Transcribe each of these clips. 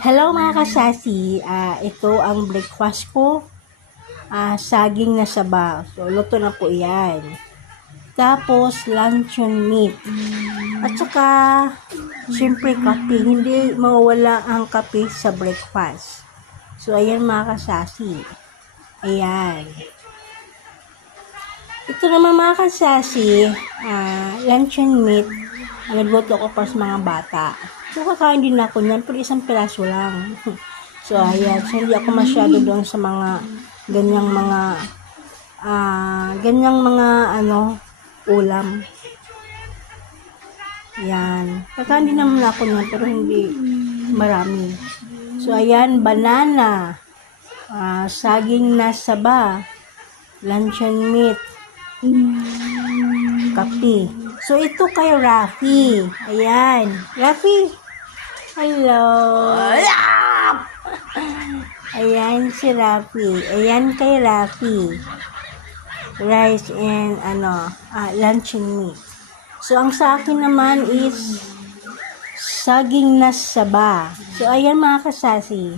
Hello mga kasasi, ito ang breakfast ko, saging na sabaw. So, luto na po yan. Tapos, luncheon meat. At saka, syempre kape. Hindi mawala ang kape sa breakfast. So, ayan mga kasasi. Ayan. Ito naman mga kasasi, luncheon meat. Nagluto ko para sa mga bata. So, kakain din ako niyan, pero isang piraso lang. So, ayan. So, hindi ako masyado doon sa mga ganyang mga, ulam. Ayan. Kakain din naman ako niyan, pero hindi marami. So, ayan, banana, saging na saba, luncheon meat, kape. So, ito kay Rafi. Ayan. Rafi. Hello. Ayan si Rafi. Ayan kay Rafi. Rice and luncheon meat. So, ang sa akin naman is saging na saba. So, ayan mga kasasi.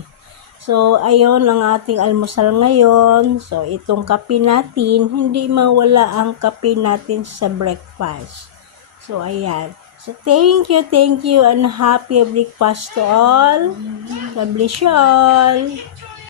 So, ayun ang ating almusal ngayon. So, itong kape natin, hindi mawala ang kape natin sa breakfast. So, ayan. So, thank you, and happy breakfast to all. God bless you all.